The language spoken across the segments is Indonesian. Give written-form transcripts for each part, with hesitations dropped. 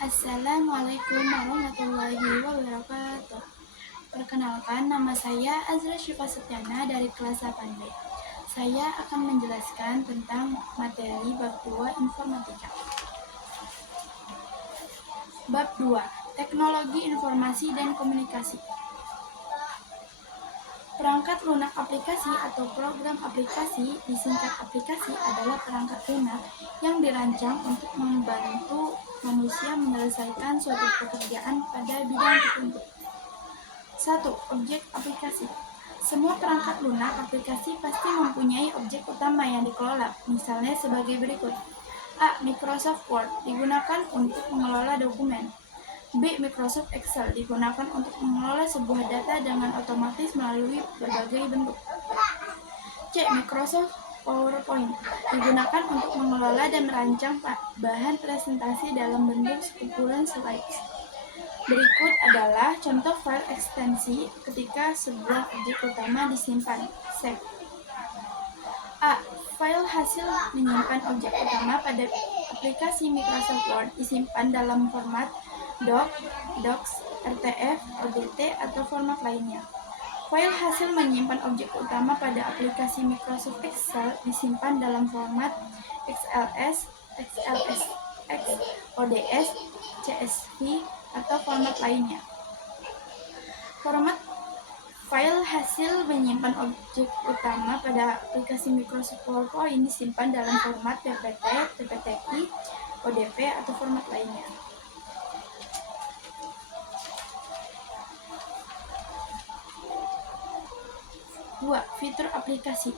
Assalamualaikum warahmatullahi wabarakatuh. Perkenalkan, nama saya Azra Syifa Setyana dari kelas 8B. Saya akan menjelaskan tentang materi bab 2 informatika. Bab 2, Teknologi Informasi dan Komunikasi. Perangkat lunak aplikasi atau program aplikasi, disingkat aplikasi, adalah perangkat lunak yang dirancang untuk membantu manusia menyelesaikan suatu pekerjaan pada bidang tertentu. 1. Objek aplikasi. Semua perangkat lunak aplikasi pasti mempunyai objek utama yang dikelola, misalnya sebagai berikut. A. Microsoft Word digunakan untuk mengelola dokumen. B. Microsoft Excel digunakan untuk mengelola sebuah data dengan otomatis melalui berbagai bentuk. C. Microsoft PowerPoint digunakan untuk mengelola dan merancang bahan presentasi dalam bentuk sekumpulan slides. Berikut adalah contoh file ekstensi ketika sebuah objek utama disimpan. Save. A. File hasil menyimpan objek utama pada aplikasi Microsoft Word disimpan dalam format doc, docs, RTF, ODT, atau format lainnya. File hasil menyimpan objek utama pada aplikasi Microsoft Excel disimpan dalam format XLS, XLSX, ODS, CSV, atau format lainnya. Format file hasil menyimpan objek utama pada aplikasi Microsoft PowerPoint disimpan dalam format PPT, PPTI, ODP, atau format lainnya. 2. Fitur aplikasi.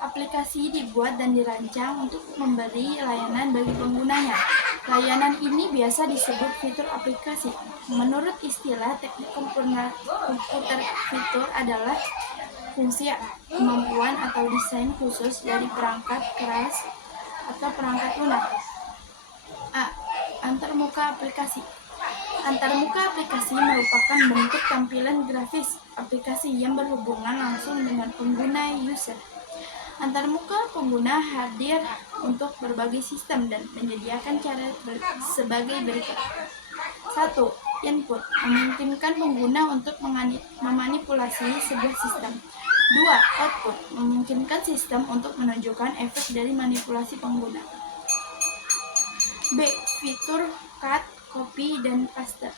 Aplikasi dibuat dan dirancang untuk memberi layanan bagi penggunanya. Layanan ini biasa disebut fitur aplikasi. Menurut istilah teknik komputer, fitur adalah fungsi, kemampuan, atau desain khusus dari perangkat keras atau perangkat lunak. A. Antarmuka aplikasi. Antarmuka aplikasi merupakan bentuk tampilan grafis aplikasi yang berhubungan langsung dengan pengguna user. Antarmuka pengguna hadir untuk berbagai sistem dan menyediakan cara sebagai berikut. 1. Input memungkinkan pengguna untuk memanipulasi sebuah sistem. 2. Output memungkinkan sistem untuk menunjukkan efek dari manipulasi pengguna. B. Fitur cut, copy, dan paste.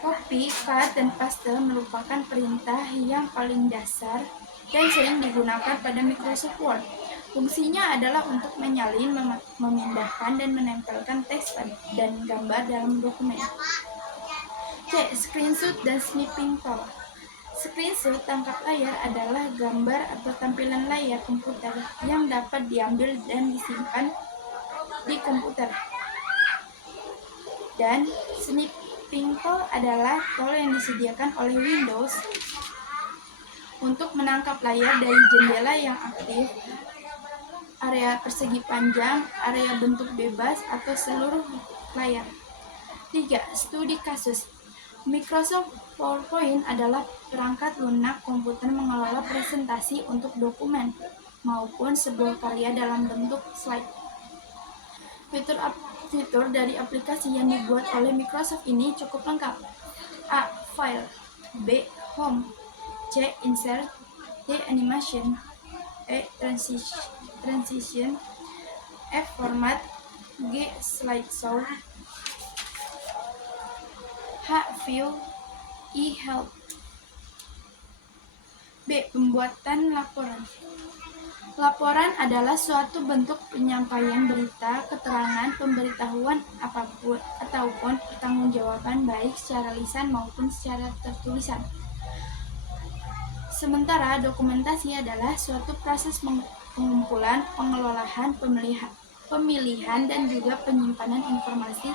Copy, cut, dan paste merupakan perintah yang paling dasar dan sering digunakan pada Microsoft Word. Fungsinya adalah untuk menyalin, memindahkan, dan menempelkan teks dan gambar dalam dokumen. C. Screenshot dan snipping tool. Screenshot tangkap layar adalah gambar atau tampilan layar komputer yang dapat diambil dan disimpan di komputer. Dan snipping tool adalah tool yang disediakan oleh Windows untuk menangkap layar dari jendela yang aktif, area persegi panjang, area bentuk bebas, atau seluruh layar. 3. Studi kasus. Microsoft PowerPoint adalah perangkat lunak komputer mengelola presentasi untuk dokumen maupun sebuah karya dalam bentuk slide. Fitur dari aplikasi yang dibuat oleh Microsoft ini cukup lengkap. A. File. B. Home. C. Insert. D. Animation. E. Transition. F. Format. G. Slideshow. H. View. I. Help. B. Pembuatan laporan. Laporan adalah suatu bentuk penyampaian berita, keterangan, pemberitahuan apapun, ataupun pertanggungjawaban baik secara lisan maupun secara tertulisan. Sementara dokumentasi adalah suatu proses pengumpulan, pengelolaan, pemilihan, dan juga penyimpanan informasi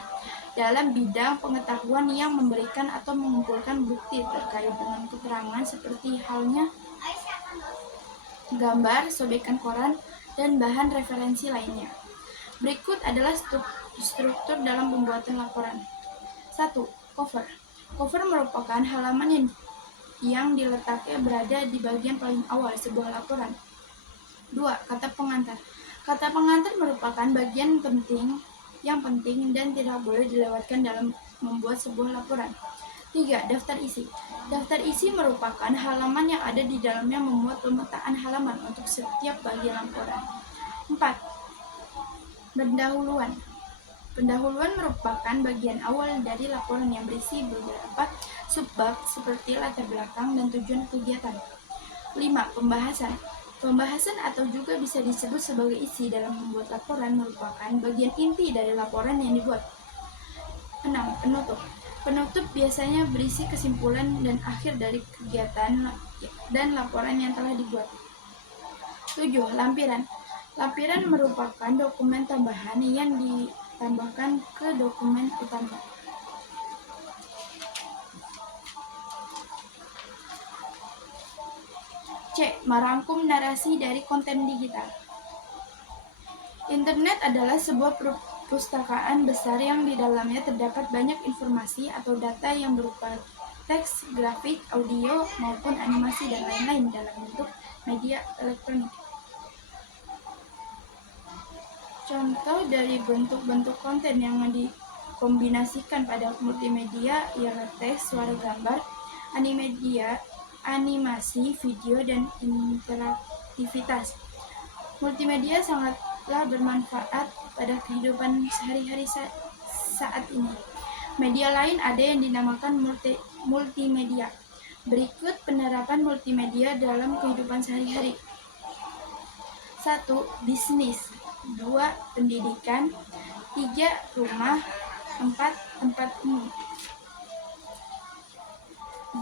dalam bidang pengetahuan yang memberikan atau mengumpulkan bukti terkait dengan keterangan seperti halnya gambar, sobekan koran, dan bahan referensi lainnya. Berikut adalah struktur dalam pembuatan laporan. 1. Cover. Cover merupakan halaman yang diletaknya berada di bagian paling awal sebuah laporan. 2. Kata pengantar. Kata pengantar merupakan bagian penting yang penting dan tidak boleh dilewatkan dalam membuat sebuah laporan. 3. Daftar isi. Daftar isi merupakan halaman yang ada di dalamnya memuat pemetaan halaman untuk setiap bagian laporan. 4. Pendahuluan. Pendahuluan merupakan bagian awal dari laporan yang berisi beberapa subbab seperti latar belakang dan tujuan kegiatan. 5. Pembahasan. Pembahasan atau juga bisa disebut sebagai isi dalam membuat laporan merupakan bagian inti dari laporan yang dibuat. 6. Penutup. Penutup biasanya berisi kesimpulan dan akhir dari kegiatan dan laporan yang telah dibuat. 7. Lampiran. Lampiran merupakan dokumen tambahan yang ditambahkan ke dokumen utama. C. Merangkum narasi dari konten digital. Internet adalah sebuah perpustakaan besar yang di dalamnya terdapat banyak informasi atau data yang berupa teks, grafik, audio, maupun animasi dan lain-lain dalam bentuk media elektronik. Contoh dari bentuk-bentuk konten yang dikombinasikan pada multimedia ialah teks, suara, gambar, animasi, video, dan interaktivitas. Multimedia sangatlah bermanfaat pada kehidupan sehari-hari saat ini. Media lain ada yang dinamakan multimedia. Berikut penerapan multimedia dalam kehidupan sehari-hari. 1. Bisnis. 2. Pendidikan. 3. Rumah. 4. Tempat umum.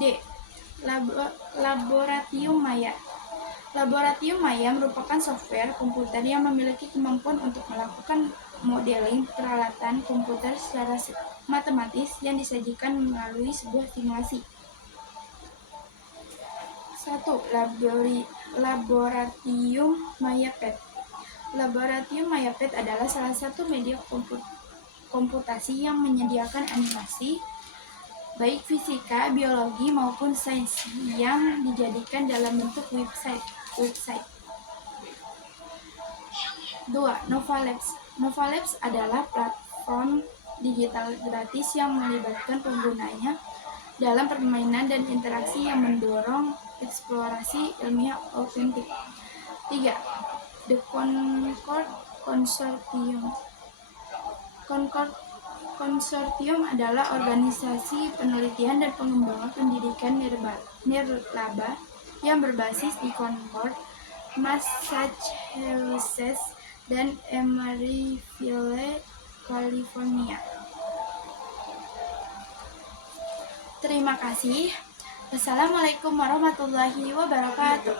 D. Laboratorium maya. Laboratorium maya merupakan software komputer yang memiliki kemampuan untuk melakukan modeling peralatan komputer secara matematis yang disajikan melalui sebuah simulasi. 1. Laboratorium Maya-PET. Laboratorium Maya-PET adalah salah satu media komputasi yang menyediakan animasi, baik fisika, biologi, maupun sains, yang dijadikan dalam bentuk website. 2. Novalabs. Novalabs adalah platform digital gratis yang melibatkan penggunanya dalam permainan dan interaksi yang mendorong eksplorasi ilmiah autentik. 3. The Concord Consortium. Concord Consortium adalah organisasi penelitian dan pengembangan pendidikan nirlaba yang berbasis di Concord, Massachusetts, dan Emeryville, California. Terima kasih. Wassalamualaikum warahmatullahi wabarakatuh.